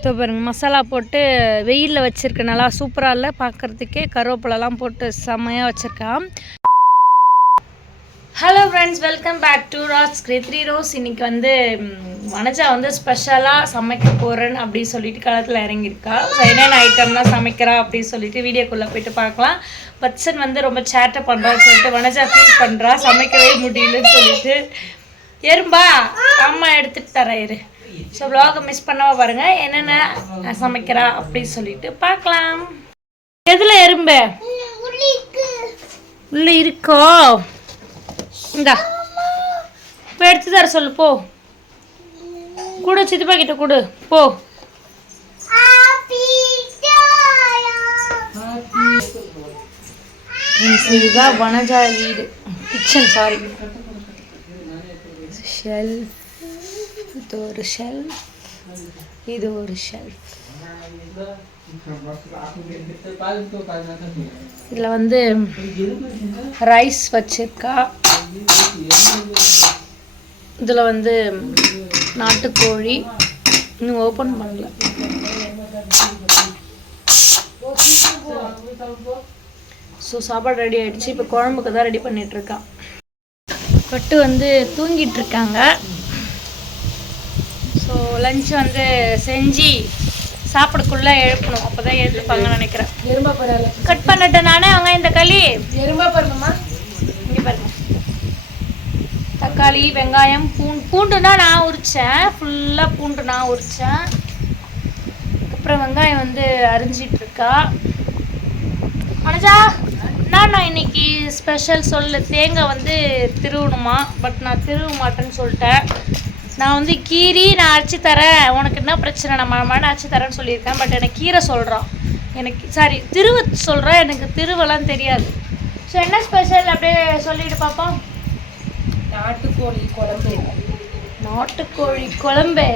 இப்போ பாருங்க மசாலா போட்டு வெயிலில் வச்சுருக்கேன். நல்லா சூப்பராக இல்லை பார்க்குறதுக்கே. கருவேப்பிலலாம் போட்டு செம்மையாக வச்சுருக்கேன். Hello friends, welcome back to Raj கிரேத்ரி ரோஸ். இன்றைக்கி வந்து வனஜா வந்து ஸ்பெஷலாக சமைக்க போகிறேன்னு அப்படின்னு சொல்லிட்டு களத்தில் இறங்கியிருக்கா. ஸோ என்னென்ன ஐட்டம்லாம் சமைக்கிறா அப்படின்னு சொல்லிட்டு வீடியோக்குள்ளே போய்ட்டு பார்க்கலாம். பச்சன் வந்து ரொம்ப சேட்டை பண்ணுறான்னு சொல்லிட்டு வனஜா ஃபீல் பண்ணுறா, சமைக்கவே முடியலன்னு சொல்லிட்டு. எறும்பா அம்மா எடுத்துகிட்டு தரேன் இரு. ஸோ வ்ளாகை மிஸ் பண்ணாமல் பாருங்கள், என்னென்ன சமைக்கிறா அப்படின்னு சொல்லிட்டு பார்க்கலாம். எதில் எறும்பு உள்ளே இருக்கோ? இந்தா இப்போ எடுத்து தர சொல்லு, போ கூட சித்தப்பா கிட்ட கொடு போ. இதுதான் வனஜா வீடு, கிச்சன். Sorry, shelf. இது ஒரு ஷெல்ஃப், இது ஒரு ஷெல்ஃப். இதில் வந்து ரைஸ் வச்சிருக்கா. இதில் வந்து நாட்டுக்கோழி இன்னும் ஓப்பன் பண்ணல. ஸோ சாப்பாடு ரெடி ஆகிடுச்சு. இப்போ குழம்புக்கு தான் ரெடி பண்ணிகிட்ருக்கான். பட்டு வந்து தூங்கிட்டுருக்காங்க. ஸோ லஞ்ச் வந்து செஞ்சு சாப்பிடக்குள்ளே எழுப்பணும், அப்போ தான் எழுந்துப்பாங்கன்னு நினைக்கிறேன். எறும்பா பரவாயில்ல, கட் பண்ணிட்டேன் நானே. அவங்க இந்த களி எறும்பா பாருங்கம்மா, இங்கே பாருங்க. தக்காளி, வெங்காயம், பூண்டுனா நான் உரித்தேன், ஃபுல்லாக பூண்டு நான் உரித்தேன். அப்புறம் வெங்காயம் வந்து அரிஞ்சிட்ருக்கா. அனஜா நான் இன்னைக்கு ஸ்பெஷல் சொல்லு, தேங்காய் வந்து திருவணுமா, பட் நான் திருவ மாட்டேன்னு சொல்லிட்டேன். நான் வந்து கீரி நான் அரைச்சி தரேன், உனக்கு என்ன பிரச்சனை, நான் மழை அரைச்சி தரேன்னு சொல்லியிருக்கேன். பட் எனக்கு கீரை சொல்கிறான், எனக்கு சாரி திருவ சொல்கிறேன், எனக்கு திருவெல்லாம் தெரியாது. ஸோ என்ன ஸ்பெஷல் அப்படியே சொல்லிட்டு பார்ப்போம். நாட்டுக்கோழி குழம்பு. நாட்டுக்கோழி குழம்பு,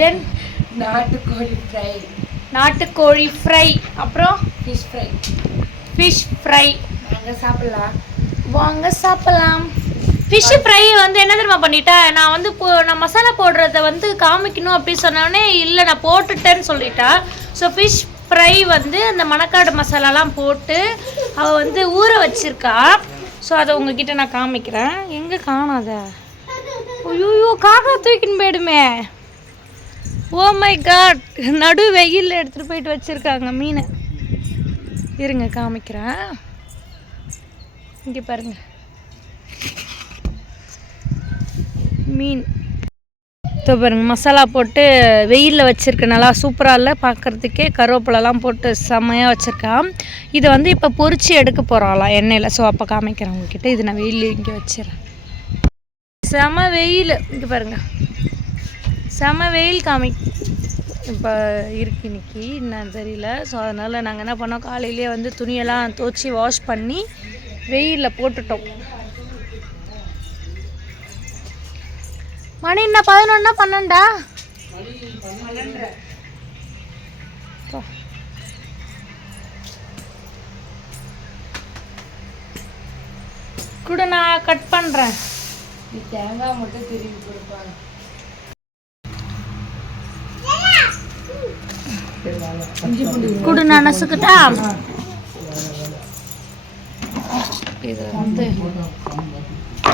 தென் நாட்டுக்கோழி ஃப்ரை. நாட்டுக்கோழி ஃப்ரை, அப்புறம் ஃபிஷ் ஃப்ரை. Fish fry. வாங்க சாப்பிட்லாம், வாங்க சாப்பிட்லாம். ஃபிஷ் ஃப்ரை வந்து என்ன தெரியுமா பண்ணிட்டேன், நான் வந்து நான் மசாலா போடுறத வந்து காமிக்கணும் அப்படின்னு சொன்னோடனே இல்லை நான் போட்டுட்டேன்னு சொல்லிட்டா. ஸோ ஃபிஷ் ஃப்ரை வந்து அந்த மணக்காடு மசாலாலாம் போட்டு அவள் வந்து ஊற வச்சிருக்கா. ஸோ அதை உங்ககிட்ட நான் காமிக்கிறேன். எங்கே காணாத, ஐயோ காக்கா தூக்கின்னு போயிடுமே. ஓ மை காட், நடு வெயிலில் எடுத்துகிட்டு போயிட்டு வச்சுருக்காங்க மீனை. இருங்க காமிக்கிறேன், இங்கே பாருங்க மீன். இப்போ பாருங்க மசாலா போட்டு வெயிலில் வச்சுருக்கேன். நல்லா சூப்பராக இல்லை பார்க்குறதுக்கே. கருவேப்பிலலாம் போட்டு செம்மையாக வச்சுருக்கேன். இதை வந்து இப்போ பொரிச்சு எடுக்க போகிறாளாம் எண்ணெயில். ஸோ அப்போ காமிக்கிறேன் உங்ககிட்ட. இது நான் வெயில் இங்கே வச்சிடறேன். செம வெயில், இங்கே பாருங்கள் செம வெயில் இப்போ இருக்கு இன்னைக்கு, என்னன்னு தெரியல. ஸோ அதனால் நாங்கள் என்ன பண்ணோம், காலையிலேயே வந்து துணியெல்லாம் துவச்சி வாஷ் பண்ணி வெயிலில் போட்டுட்டோம். மணி என்ன 11 12 கூட நான் கட் பண்ணுறேன். தேங்காய் மட்டும் திரும்பி கொடுப்பாங்க. கூட நான் நசுக்கிட்டா.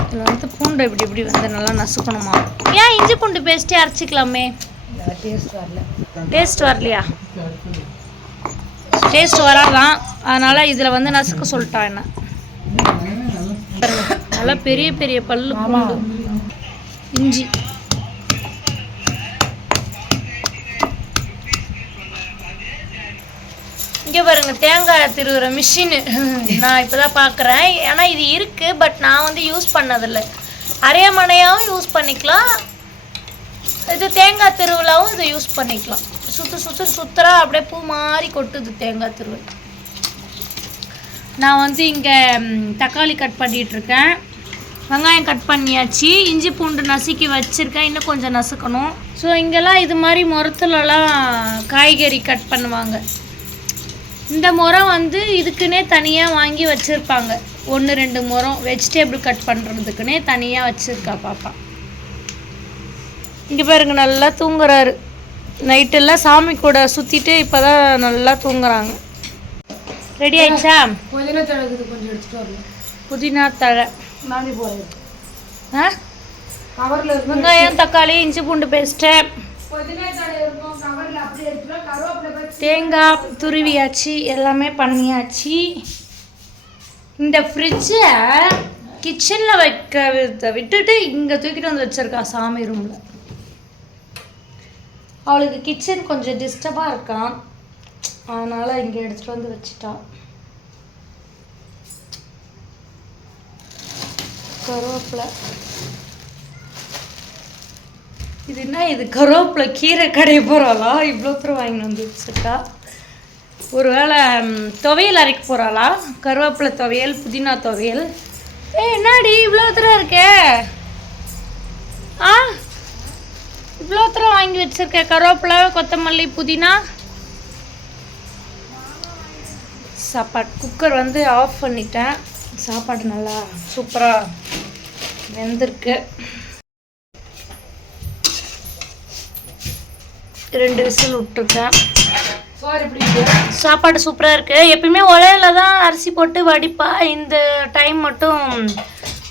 இதில் வந்து பூண்டு இப்படி இப்படி வந்து நல்லா நசுக்கணுமா. ஏன் இஞ்சி பூண்டு பேஸ்ட்டே அரைச்சிக்கலாமே. டேஸ்ட் வரலையா? டேஸ்ட் வராதான், அதனால் இதில் வந்து நசுக்க சொல்லிட்டா என்ன. நல்லா பெரிய பெரிய பல்லு பூண்டு, இஞ்சி. இங்கே பாருங்க தேங்காய் திருவுற மிஷினு நான் இப்போ தான் பார்க்குறேன். ஏன்னா இது இருக்குது, பட் நான் வந்து யூஸ் பண்ணதில்லை. அரையமனையாகவும் யூஸ் பண்ணிக்கலாம், இது தேங்காய் திருவிழாவும் இதை யூஸ் பண்ணிக்கலாம். சுத்தரா அப்படியே பூ மாதிரி கொட்டுது தேங்காய் திருவிழா. நான் வந்து இங்கே தக்காளி கட் பண்ணிகிட்ருக்கேன், வெங்காயம் கட் பண்ணியாச்சு, இஞ்சி பூண்டு நசுக்கி வச்சுருக்கேன், இன்னும் கொஞ்சம் நசுக்கணும். ஸோ இங்கெல்லாம் இது மாதிரி முறத்துலலாம் காய்கறி கட் பண்ணுவாங்க. இந்த முறம் வந்து இதுக்குன்னே தனியாக வாங்கி வச்சுருப்பாங்க. 1-2 முறம் வெஜிடேபிள் கட் பண்ணுறதுக்குன்னே தனியாக வச்சுருக்கா பாப்பா. இங்கே பாருங்க நல்லா தூங்குறாரு. நைட்டெல்லாம் சாமி கூட சுற்றிட்டு இப்போ தான் நல்லா தூங்குறாங்க. ரெடி ஆயிடுச்சா? புதினா தழை கொஞ்சம் எடுத்துகிட்டு வரணும். புதினா தழை நானே போகிறேன். ஆ கவரில் வெங்காயம் தக்காளி இஞ்சி பூண்டு பேஸ்ட்டு புதினா தழை இருக்கும் கவரில் அப்படியே எடுத்துலாம். கருவேப்பிலை தேங்காய் துருவியாச்சு, எல்லாமே பண்ணியாச்சு. இந்த ஃப்ரிட்ஜை கிச்சனில் வைக்க விட்டுட்டு இங்கே தூக்கிட்டு வந்து வச்சுருக்கா சாமி ரூமில். அவளுக்கு கிச்சன் கொஞ்சம் டிஸ்டர்பாக இருக்கான், அதனால் இங்கே எடுத்துகிட்டு வந்து வச்சுட்டா. கருவேப்பிலை இது என்ன இது? கருவேப்பிலை கீரை கடைய போகிறாளா? இவ்வளோ தூரம் வாங்கிட்டு வந்து வச்சுருக்கா. ஒரு வேளை துவையல் அரைக்க போகிறாளா? கருவேப்பிலை துவையல், புதினா துவையல். என்னடி இவ்வளோ தூரம் இருக்கே? ஆ இவ்வளோ தூரம் வாங்கி வச்சுருக்க கருவேப்பிலை, கொத்தமல்லி, புதினா. சாப்பாடு குக்கர் வந்து ஆஃப் பண்ணிட்டேன். சாப்பாடு நல்லா சூப்பராக வெந்திருக்கு. 2 விசில் விட்டுருக்கேன். சாப்பாடு சூப்பராக இருக்குது. எப்பயுமே உலையில தான் அரிசி போட்டு வடிப்பா. இந்த டைம் மட்டும்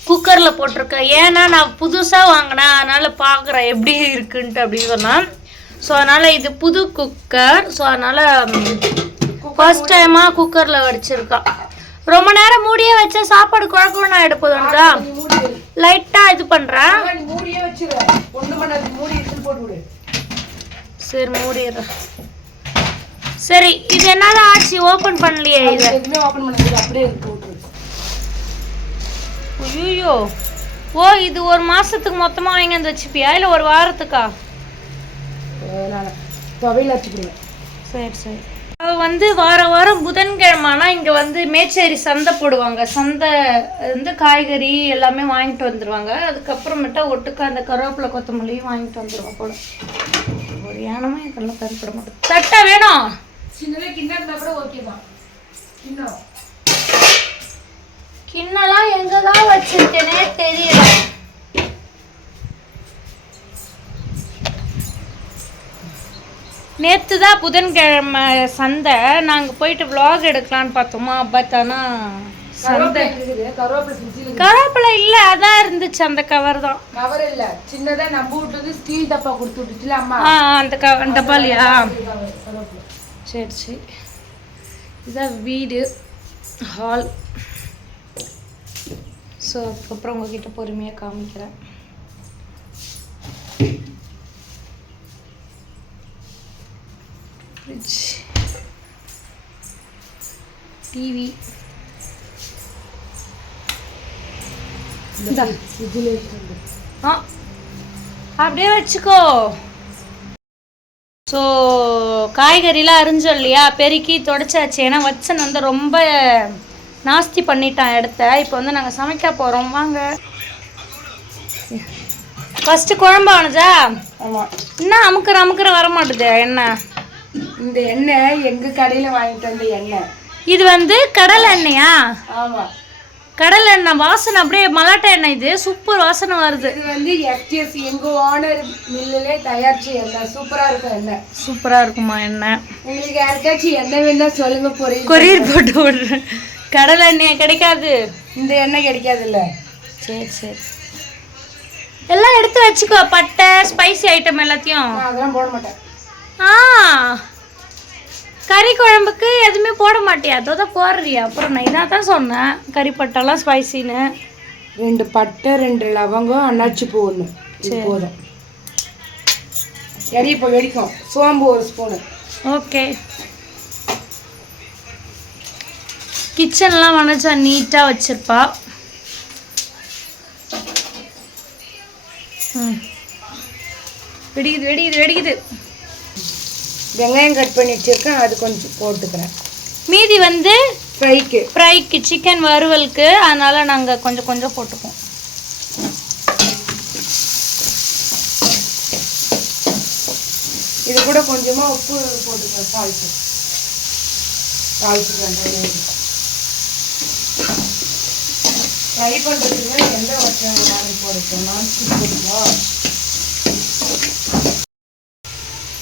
குக்கரில் போட்டிருக்கேன். ஏன்னா நான் புதுசாக வாங்கினேன், அதனால் பார்க்குறேன் எப்படி இருக்குன்ட்டு அப்படின்னு சொன்னேன். ஸோ அதனால் இது புது குக்கர். ஸோ அதனால் ஃபர்ஸ்ட் டைமாக குக்கரில் வடிச்சிருக்கான். ரொம்ப நேரம் மூடியே வச்சா சாப்பாடு குழக்கணும் எடுப்பதுன்றா. லைட்டாக இது பண்ணுறேன். சரி மூடிடுறேன். சரி இது என்னதான் ஆச்சு? ஓப்பன் பண்ணலையே இதை. ஐயோ ஓ இது ஒரு மாதத்துக்கு மொத்தமாக வாங்கி வந்து வச்சுப்பியா இல்லை ஒரு வாரத்துக்கா? சரி சரி. அவள் வந்து வாரம் புதன்கிழமைனா இங்கே வந்து மேச்சேரி சந்தை போடுவாங்க. சந்தை வந்து காய்கறி எல்லாமே வாங்கிட்டு வந்துடுவாங்க. அதுக்கப்புறமேட்டா ஒட்டுக்கா அந்த கருவேப்பிலை கொத்தமல்லியும் வாங்கிட்டு வந்துடுவாங்க போல. ஒரு யானமே இதெல்லாம் பயன்பட மாட்டேன். தட்டை வேணும். கிண்ணெல்லாம் எங்கதான் வச்சிருக்கேனே தெரியல. நேற்று தான் புதன்கிழமை சந்தை. நாங்கள் போயிட்டு விலாக் எடுக்கலான்னு பார்த்தோமா, பட் ஆனால் சந்தை கருவேப்பிலை இல்லை, அதான் இருந்துச்சு அந்த கவர் தான். கவர் இல்லை, சின்னதாக நம்ம விட்டு ஸ்டீல் டப்பா கொடுத்து விட்டுச்சுல அம்மா. அந்த டப்பாலியா? சரி சரி. இதுதான் வீடு ஹால். ஸோ அதுக்கப்புறம் உங்ககிட்ட பொறுமையாக காமிக்கிறேன். ஃப்ரிட்ஜ், டிவி, அப்படியே வச்சுக்கோ. ஸோ காய்கறிலாம் அரிஞ்சோம் இல்லையா, பெருக்கி தொடச்சாச்சு. ஏன்னா வச்சன் வந்து ரொம்ப நாஸ்தி பண்ணிட்டான் இடத்த. இப்போ வந்து நாங்கள் சமைக்க போகிறோம். வாங்க. ஃபஸ்ட்டு குழம்பு ஆனதா? ஆமாம். என்ன அமுக்கிற வர மாட்டுது எண்ணெய். இந்த எண்ணெய் எங்கள் கடையில் வாங்கிட்டு வந்த எண்ணெய். இது வந்து கடலை எண்ணெயா? ஆமாம், கடலை எண்ணெய். வாசனை அப்படியே மலாட்டை எண்ணெய். இது சூப்பர் வாசனை வருது. இது வந்து எக்ஸ்எஸ் எங்கள் ஓனர் மில்லிலே தயாரிச்ச எண்ணெய். சூப்பராக இருக்கும் எண்ணெய். சூப்பராக இருக்குமா எண்ணெய்? உங்களுக்கு யாருக்காச்சும் எண்ணெய் வேணா சொல்லுங்க, கொரியர் போட்டு விடுறேன். கடலை எண்ணெய் கிடைக்காது, இந்த எண்ணெய் கிடைக்காதுல்ல. சரி சரி. எல்லாம் எடுத்து வச்சுக்கோ. பட்டை ஸ்பைசி ஐட்டம் எல்லாத்தையும். அதெல்லாம் போட மாட்டேன். கறி குழம்புக்கு எதுவுமே போட மாட்டியா? அதோதான் போடுறியா? அப்புறம் நான் இதாக தான் சொன்னேன், கறி பட்டெல்லாம் ஸ்பைசின்னு. 2 பட்டை, 2 லவங்கம், அன்னாச்சி பூ 1. சரி போதும். இப்போ வெடிக்கும். சோம்பு 1 ஸ்பூனு. ஓகே. கிச்சன்லாம் வனச்சா நீட்டாக வச்சுருப்பா. வெடிக்குது. வெங்காயம் கட் பண்ணி வச்சிருக்கேன், அது கொஞ்சம் போட்டுக்கிறேன். மீதி வந்து ஃப்ரைக்கு சிக்கன் வறுவலுக்கு, அதனால நாங்கள் கொஞ்சம் போட்டுப்போம். இது கூட கொஞ்சமாக உப்பு போட்டுக்கிறேன். சால்ட்டு ஃப்ரை பண்ணுறதுக்கு எந்த வச்சு போடுறோம். நான்ஸ்டிக் போட்டுக்கோ.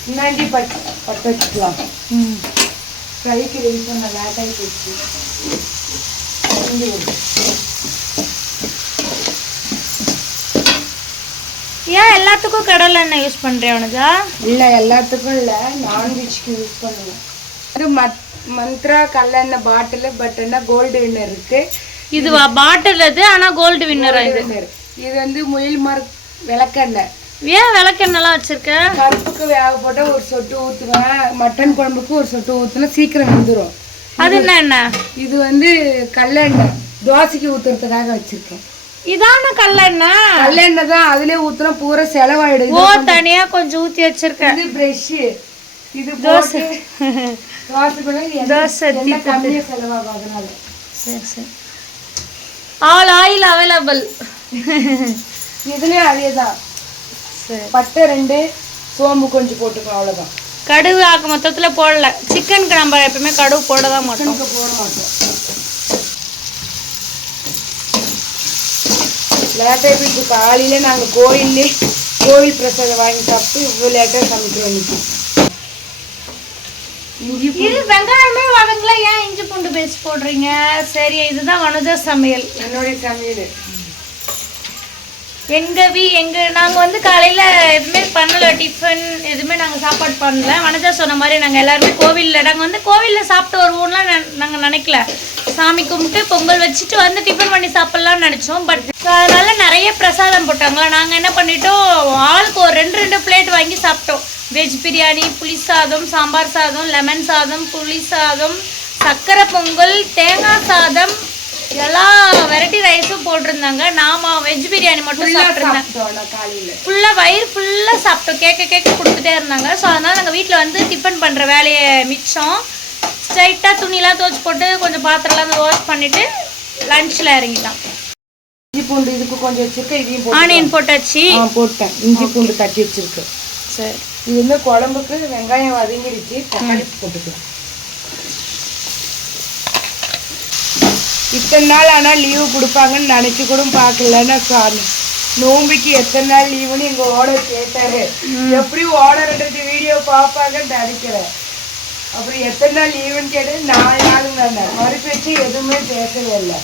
முன்னாடி பற்ற வச்சுக்கலாம். ம் ஃப்ரைக்கு ரெடி பண்ண லேட்டாகி போச்சு. ஏன் எல்லாத்துக்கும் கடலை எண்ணெய் யூஸ் பண்ணுறேன் வனஜா? இல்லை எல்லாத்துக்கும் இல்லை, நான்வெஜ்க்கு யூஸ் பண்ணுவேன். இது மந்த்ரா கல்லெண்ணெய் பாட்டில், பட் என்ன கோல்டு வின்னர் இருக்கு. இது பாட்டில் இது, ஆனால் கோல்டு வின்னர் இது. இது வந்து முயல் மரம் விளக்கெண்ணெய். ஏன் விளக்கெண்ணெய்லாம் வச்சிருக்கேன்? கருப்புக்கு வேக போட்ட ஒரு சொட்டு ஊற்றுவேன், மட்டன் குழம்புக்கு ஒரு சொட்டு ஊற்றுனா சீக்கிரம் வெந்துடும். அது என்ன எண்ணெய்? இது வந்து கல்லெண்ணெய், தோசைக்கு ஊற்றுறதுக்காக வச்சிருக்கேன். இதான கல்லெண்ணெய்? கல்லெண்ணெய் தான், அதுலேயே ஊற்றுனா பூரா செலவாயிடும். ஓ, தனியாக கொஞ்சம் ஊற்றி வச்சிருக்கேன். இது ப்ரெஷ்ஷு, இது தோசை தோசை கம்மியாக செலவாகும். அதனால சரி சரி. All oil available. இதுலேயும் அதே தான். சரி, பட்டை 2, சோம்பு கொஞ்சம் போட்டுக்கலாம், அவ்வளோதான். கடுகு ஆக்க மொத்தத்தில் போடல. சிக்கனுக்கு நம்ம எப்பவுமே கடுகு போட தான் மாட்டோம். போட மாட்டோம். லேட்டாக போயிட்டு காலையில நாங்கள் கோவில் பிரசாதம் வாங்கி சாப்பிட்டு இவ்வளோ லேட்டாக சமைக்கிறோம் இன்னைக்கு. இது வெங்காயமே வதங்கல, ஏன் இஞ்சி பூண்டு பேஸ்ட் போடுறீங்க? சரி, இதுதான் வனஜா சமையல். என்னுடைய சமையல். நாங்கள் வந்து காலையில் எதுவுமே பண்ணல, டிஃபன் எதுவுமே நாங்கள் சாப்பாடு பண்ணல. வனஜா சொன்ன மாதிரி நாங்கள் எல்லாருமே நாங்கள் வந்து கோவிலில் சாப்பிட்டு வருவோம்லாம் நாங்கள் நினைக்கல. சாமி கும்பிட்டு பொங்கல் வச்சுட்டு வந்து டிஃபன் பண்ணி சாப்பிட்லான்னு நினச்சோம். பட் அதனால நிறைய பிரசாதம் போட்டாங்களா, நாங்கள் என்ன பண்ணிட்டோம், ஆளுக்கு ஒரு 2 பிளேட் வாங்கி சாப்பிட்டோம். வெஜ் பிரியாணி, புளி சாதம், சாம்பார் சாதம், லெமன் சாதம், புளி சாதம், சக்கரை பொங்கல், தேங்காய் சாதம், எல்லா வெரைட்டி ரைஸும் போட்டிருந்தாங்க. நாம வெஜ் பிரியாணி மட்டும் சாப்பிட்ருந்தேன். ஃபுல்லாக வயிறு ஃபுல்லாக சாப்பிட்டோம். கேட்க கொடுத்துட்டே இருந்தாங்க. ஸோ அதனால் நாங்கள் வீட்டில் வந்து டிஃபன் பண்ணுற வேலையை மிச்சம். ஸ்ட்ரைட்டாக துணியெலாம் துவச்சி போட்டு கொஞ்சம் பாத்திரம்லாம் வாஷ் பண்ணிவிட்டு லஞ்சில் இறங்கிட்டான். இஞ்சி பூண்டு இதுக்கு கொஞ்சம் வச்சுருக்கேன். இதையும் ஆனியன் போட்டாச்சு. போட்டேன். இஞ்சி பூண்டு தட்டி வச்சுருக்கு. சரி, இது வந்து குழம்புக்கு வெங்காயம் வதங்கிடுச்சு, தக்காளி போட்டுக்கலாம். இத்தனை நாள் ஆனால் லீவு கொடுப்பாங்கன்னு நினச்சி கூட பார்க்கலன்னா நோம்பிக்கு எத்தனை நாள் லீவுன்னு எங்கள் ஓனர் கேட்டாரு. எப்படியும் ஓனர்ன்றது வீடியோ பார்ப்பாங்கன்னு நினைக்கிறேன். அப்புறம் எத்தனை நாள் லீவுன்னு கேட்டு 4 நாளுங்க. மறுப்பு வச்சு எதுவுமே பேசவே இல்லை.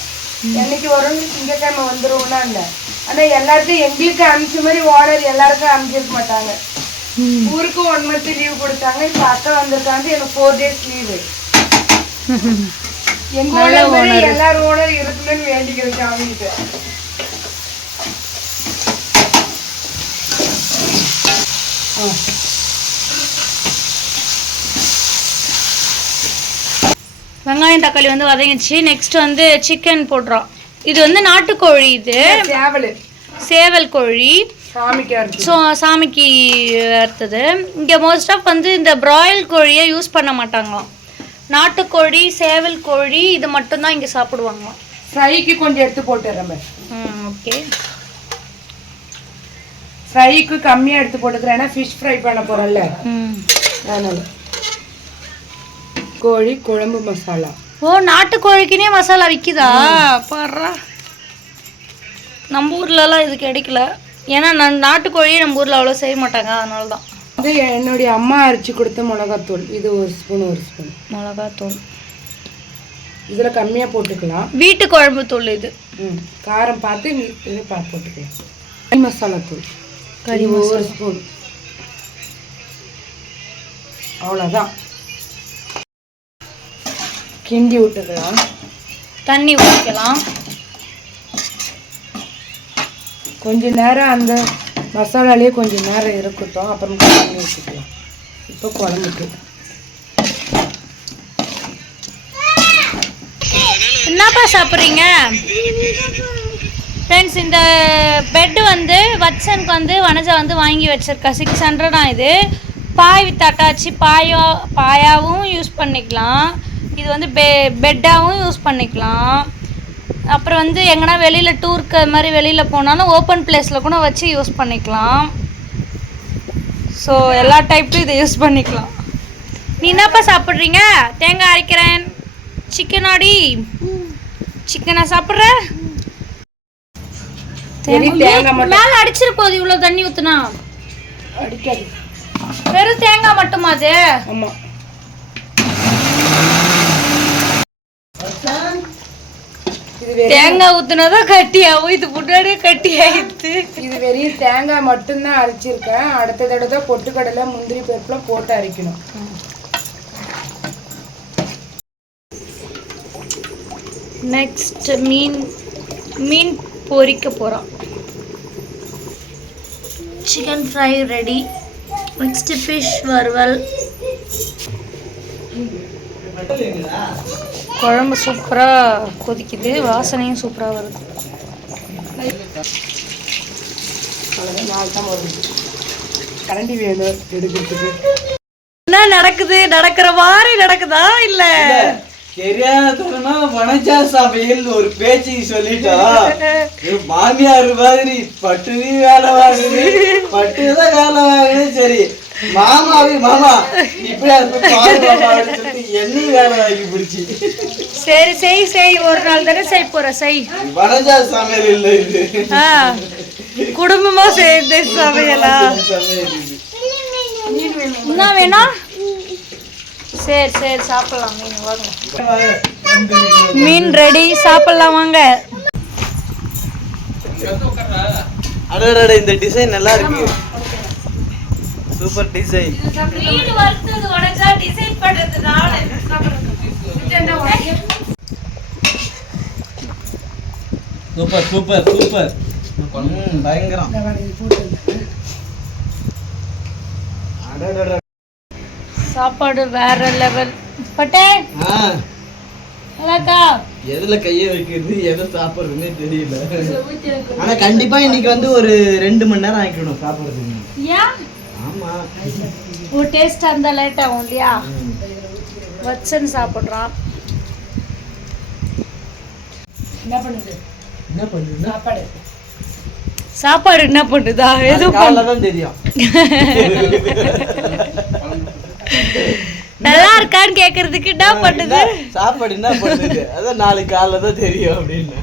என்னைக்கு வரும், திங்கக்கிழமை வந்துருவோம்னா இல்லை. ஆனால் எல்லாருக்கும் எங்களுக்கு அனுப்பிச்ச மாதிரி ஓனர் எல்லாருக்கும் அனுப்பிச்சிருக்க மாட்டாங்க. ஊருக்கு 1 month லீவு கொடுத்தாங்க. இப்போ அக்கா வந்திருக்காங்க, எனக்கு 4 days லீவு. எங்க ஓனர் எல்லாரும் ஓனர் இருக்கணும்னு வேண்டிக்கிறேன் அவங்ககிட்ட. வெங்காயம் தக்காளி வந்து வதங்கிடுச்சு. நெக்ஸ்ட் வந்து சிக்கன் போடுறோம். இது வந்து நாட்டுக்கோழி, இது சேவல் கோழி, சாமிக்கு அறுத்தது. இங்கே மோஸ்ட் ஆஃப் வந்து இந்த பிராயில் கோழியை யூஸ் பண்ண மாட்டாங்களாம். நாட்டுக்கோழி, சேவல் கோழி இது மட்டும்தான் இங்கே சாப்பிடுவாங்களாம். ஃப்ரைக்கு கொஞ்சம் எடுத்து போட்டுறேன். ஓகே, ஃப்ரைக்கு கம்மியாக எடுத்து போட்டுக்கிறேன், ஏன்னா ஃபிஷ் ஃப்ரை பண்ண போகிறேன்ல. அதனால கோழி குழம்பு மசாலா. ஓ, நாட்டுக்கோழிக்குனே மசாலா விற்கிதா? பாடுறா, நம்ம ஊர்லலாம் இது கிடைக்கல. ஏன்னா நாட்டுக்கோழியே நம்ம ஊரில் அவ்வளோ செய்ய மாட்டாங்க, அதனால தான். இது என்னுடைய அம்மா அரைச்சி கொடுத்த மிளகாத்தூள். இது 1 ஸ்பூன் மிளகாத்தூள். இதில் கம்மியாக போட்டுக்கலாம். வீட்டு குழம்பு தூள் இது. காரம் பார்த்து போட்டுக்கலாம். கறி மசாலா தூள், கறி 1 ஸ்பூன். அவ்வளோதான். கிண்டி விட்டுக்கலாம். தண்ணி ஊற்றிக்கலாம். கொஞ்ச நேரம் அந்த மசாலாலேயே கொஞ்சம் நேரம் இருக்கட்டும், அப்புறம் தண்ணி ஊற்றிக்கலாம். இப்போ குழம்புக்கு என்னப்பா சாப்பிட்றீங்க ஃப்ரெண்ட்ஸ்? இந்த பெட்டு வந்து வட்சனுக்கு வந்து வனஜா வந்து வாங்கி வச்சிருக்கா. 600 தான் இது. பாய் வித் அட்டாச்சு, பாயாவும் யூஸ் பண்ணிக்கலாம். இது வந்து பெட்டாகவும் யூஸ் பண்ணிக்கலாம். அப்புறம் வந்து எங்கன்னா வெளியில் டூருக்கு அது மாதிரி வெளியில் போனாலும் ஓப்பன் பிளேஸில் கூட வச்சு யூஸ் பண்ணிக்கலாம். ஸோ எல்லா டைப்லையும் இதை யூஸ் பண்ணிக்கலாம். நீ என்னப்பா சாப்பிட்றீங்க? தேங்காய் அரைக்கிறேன். சிக்கனாடி, சிக்கனா சாப்பிட்ற? மேலே அடிச்சிரு போகுது இவ்வளோ தண்ணி ஊற்றுனா. அடிக்காது. வெறும் தேங்காய் மட்டுமா அது? ஆமா. தேங்காய் ஊத்துனாதான் கட்டியாகும், இது முன்னாடியே கட்டி ஆயிடுது. இது வெறும் தேங்காய் மட்டும்தான் அரைச்சிருக்கேன். அடுத்த தடவை பொட்டுக்கடலை முந்திரி பருப்புலாம் போட்டு அரைக்கணும். நெக்ஸ்ட் மீன் பொரிக்க போறோம். Chicken fry ready. Next fish வறுவல். குழம்பு சூப்பராக கொதிக்குது, வாசனையும் சூப்பராக வருது. கரண்டி வேணும் எடுக்கிறதுக்கு. என்ன நடக்குது? நடக்கிற மாதிரி நடக்குதா இல்ல தெரியாதனா வனஜா சபையில் ஒரு பேச்சு சொல்லிட்டா, மாமியார் மாதிரி பட்டுனி வேலை வாங்குது, பட்டுதான் வேலை வாங்குது. சரி மாமா இப்படியா என்னையும் வேலை வாங்கி பிடிச்சி. சரி செய், ஒரு நாள் தானே செய்ய போற, செய். வனஜா சமையல் இல்ல இது, குடும்பமா செய்யுது சமையலா. என்ன வேணும்? சரி சாப்பிடலாம். மீன் வாங்க, மீன் ரெடி, சாப்பிடலாம் வாங்க. அடடட இந்த டிசைன் நல்லா இருக்கு, சூப்பர் டிசைன். மீன் வறுத்தது உடைச்சா டிசைன் பண்றது நானே. சூப்பர் பயங்கரம். சாப்பாடு வேற லெவல். பட்டே நல்லாக்கா, எதுல கைய வைக்கிறது எதை சாப்பிடுறதுன்னே தெரியல. ஆனா கண்டிப்பா இன்னைக்கு வந்து ஒரு 2 மணி நேரம் ஆக்கிடும் சாப்பிடுறதுக்கு. ஏன்? ஆமா, ஒரு டேஸ்டா இருந்தா லேட் ஆகும் இல்லையா? வச்சன் சாப்பிடுறான். என்ன பண்ணுது சாப்பாடு என்ன பண்ணுதா? எதுவும் காலைலதான் தெரியும். நல்லா இருக்கான்னு கேக்குறதுக்கு என்ன பண்ணுது? சாப்பாடு என்ன பண்ணுது, அதான் நாளைக்கு காலைல தான் தெரியும் அப்படின்னு.